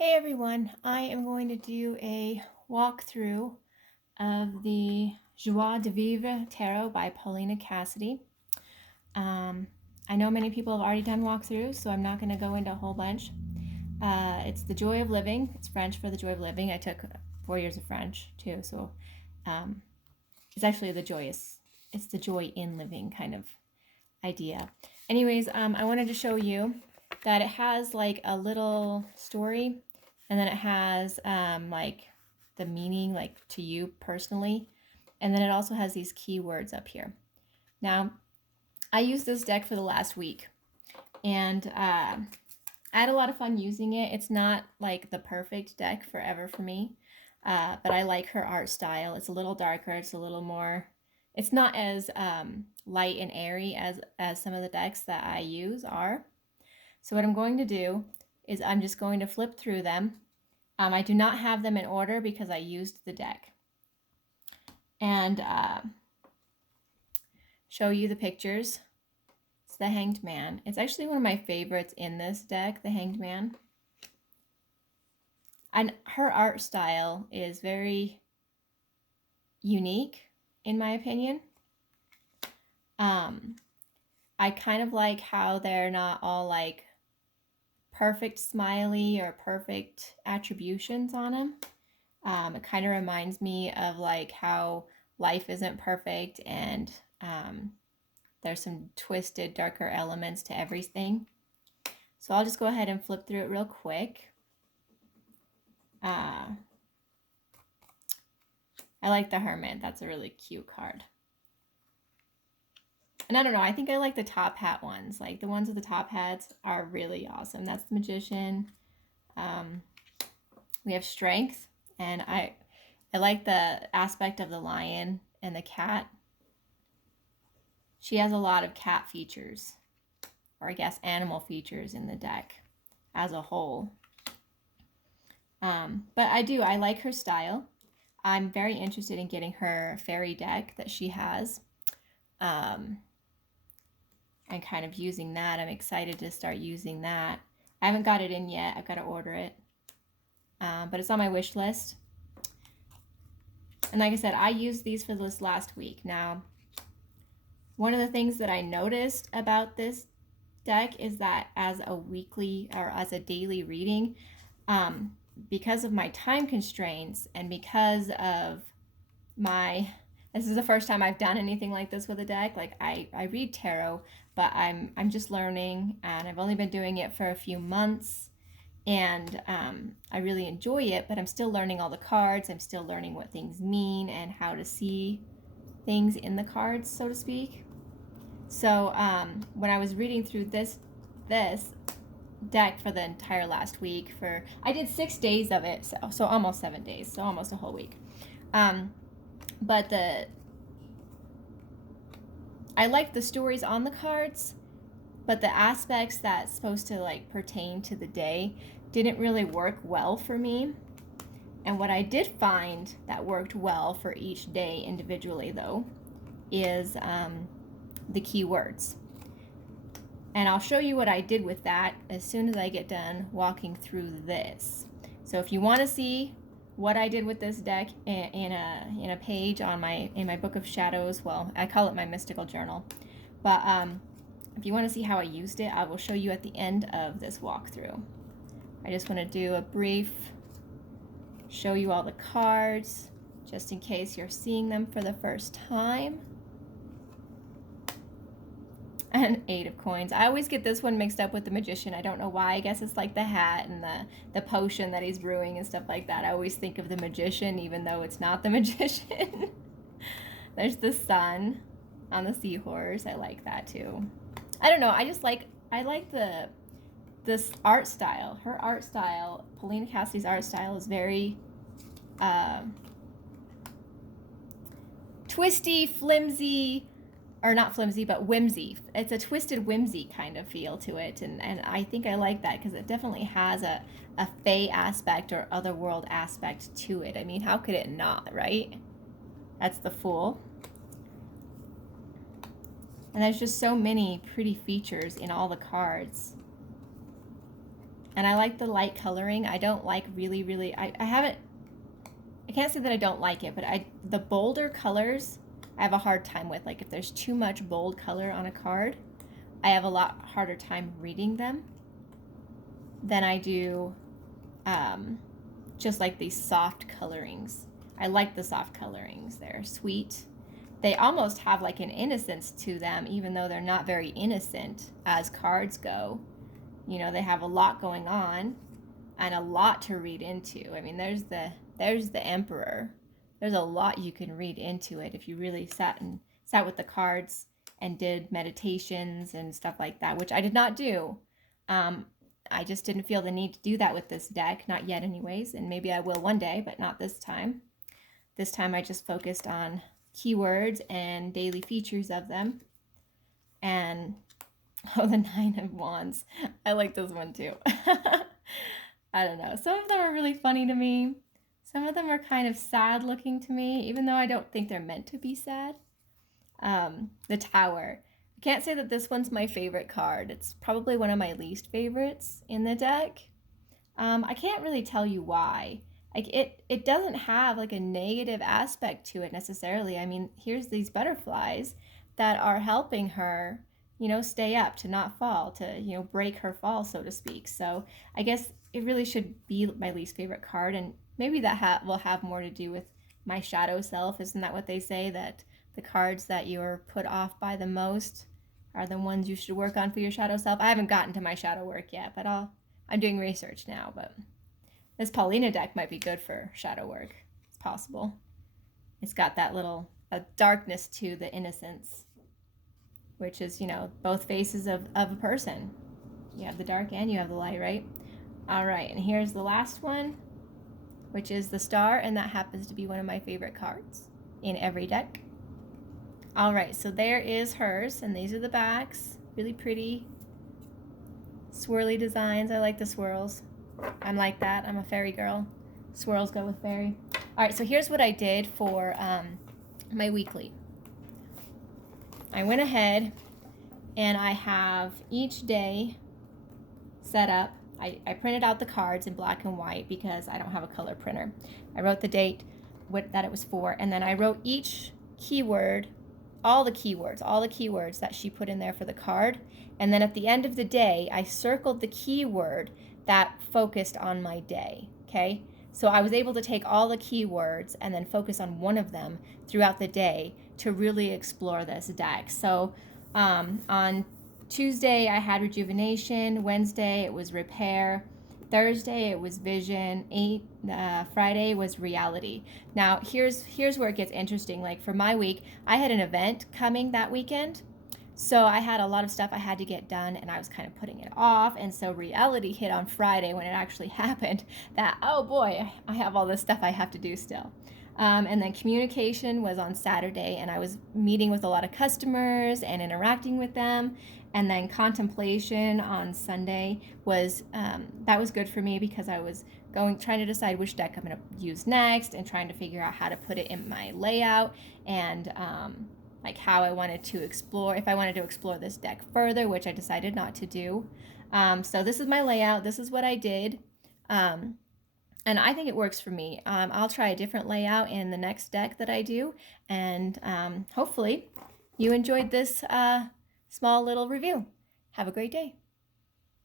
Hey everyone, I am going to do a walkthrough of the Joie de Vivre Tarot by Paulina Cassidy. Um, I know many people have already done walkthroughs, so I'm not going to go into a whole bunch. It's the Joy of Living. It's French for the Joy of Living. I took 4 years of French too, so um, it's actually it's the joy in living kind of idea. Anyways, I wanted to show you that it has like a little story, and then it has like the meaning, like to you personally, and then it also has these keywords up here. Now, I used this deck for the last week, and I had a lot of fun using it. It's not like the perfect deck forever for me, but I like her art style. It's a little darker. It's a little more. It's not as light and airy as some of the decks that I use are. So what I'm going to do is I'm just going to flip through them. I do not have them in order because I used the deck, and show you the pictures. It's the Hanged Man. It's actually one of my favorites in this deck, the Hanged Man. And her art style is very unique, in my opinion. I kind of like how they're not all like perfect smiley or perfect attributions on them. It kind of reminds me of like how life isn't perfect, and there's some twisted, darker elements to everything. So I'll just go ahead and flip through it real quick. I like the Hermit. That's a really cute card. And I don't know, I think I like the top hat ones. Like the ones with the top hats are really awesome. That's the Magician. We have Strength, and I like the aspect of the lion and the cat. She has a lot of cat features, or I guess animal features in the deck as a whole. But I like her style. I'm very interested in getting her fairy deck that she has, and kind of using that. I'm excited to start using that. I haven't got it in yet. I've got to order it, but it's on my wish list. And like I said, I used these for this last week. Now, one of the things that I noticed about this deck is that as a weekly or as a daily reading, because of my time constraints and because of this is the first time I've done anything like this with a deck. Like I read tarot, but I'm just learning, and I've only been doing it for a few months, and I really enjoy it, but I'm still learning all the cards. I'm still learning what things mean and how to see things in the cards, so to speak. So when I was reading through this deck for the entire last week, I did 6 days of it, so almost 7 days, so almost a whole week. But I liked the stories on the cards, but the aspects that's supposed to like pertain to the day didn't really work well for me. And what I did find that worked well for each day individually, though, is the keywords. And I'll show you what I did with that as soon as I get done walking through this. So if you want to see what I did with this deck in a page on in my book of shadows, well, I call it my mystical journal, but if you want to see how I used it, I will show you at the end of this walkthrough. I just want to do a brief show you all the cards just in case you're seeing them for the first time. And 8 of coins. I always get this one mixed up with the Magician. I don't know why. I guess it's like the hat and the potion that he's brewing and stuff like that. I always think of the Magician even though it's not the Magician. There's the sun on the seahorse. I like that too. I don't know. I like this art style. Her art style, Paulina Cassidy's art style, is very twisty, flimsy, or not flimsy, but whimsy. It's a twisted whimsy kind of feel to it, and I think I like that because it definitely has a fae aspect or otherworld aspect to it. I mean, how could it not, right? That's the Fool. And there's just so many pretty features in all the cards. and I like the light coloring. I don't like really, I can't say that I don't like it, but the bolder colors I have a hard time with. Like if there's too much bold color on a card, I have a lot harder time reading them than I do just like these soft colorings. I like the soft colorings. They're sweet. They almost have like an innocence to them, even though they're not very innocent as cards go. You know, they have a lot going on and a lot to read into. I mean, there's the Emperor. There's a lot you can read into it if you really sat with the cards and did meditations and stuff like that, which I did not do. I just didn't feel the need to do that with this deck, not yet anyways, and maybe I will one day, but not this time. This time I just focused on keywords and daily features of them. And oh, the Nine of Wands. I like this one too. I don't know. Some of them are really funny to me. Some of them are kind of sad looking to me, even though I don't think they're meant to be sad. The Tower. I can't say that this one's my favorite card. It's probably one of my least favorites in the deck. I can't really tell you why. Like it doesn't have like a negative aspect to it necessarily. I mean, here's these butterflies that are helping her, you know, stay up, to not fall, to, you know, break her fall, so to speak. So I guess it really should be my least favorite card, and maybe that will have more to do with my shadow self. Isn't that what they say, that the cards that you're put off by the most are the ones you should work on for your shadow self? I haven't gotten to my shadow work yet, but I'm doing research now. But this Paulina deck might be good for shadow work. It's possible. It's got that little darkness to the innocence, which is, you know, both faces of a person. You have the dark and you have the light, right? All right, and here's the last one, which is the Star, and that happens to be one of my favorite cards in every deck. All right, so there is hers, and these are the backs. Really pretty swirly designs. I like the swirls. I'm like that. I'm a fairy girl. Swirls go with fairy. All right, so here's what I did for my weekly. I went ahead and I have each day set up. I printed out the cards in black and white because I don't have a color printer. I wrote the date that it was for, and then I wrote each keyword, all the keywords that she put in there for the card. And then at the end of the day, I circled the keyword that focused on my day, okay? So I was able to take all the keywords and then focus on one of them throughout the day to really explore this deck. So on Tuesday, I had rejuvenation. Wednesday, it was repair. Thursday, it was vision. Friday was reality. Now, here's where it gets interesting. Like for my week, I had an event coming that weekend. So I had a lot of stuff I had to get done, and I was kind of putting it off. And so reality hit on Friday when it actually happened, that, oh boy, I have all this stuff I have to do still. And then communication was on Saturday, and I was meeting with a lot of customers and interacting with them. And then contemplation on Sunday was, that was good for me because I was trying to decide which deck I'm going to use next, and trying to figure out how to put it in my layout, and like how I wanted to explore, if I wanted to explore this deck further, which I decided not to do. So this is my layout. This is what I did. And I think it works for me. I'll try a different layout in the next deck that I do. And hopefully you enjoyed this small little review. Have a great day.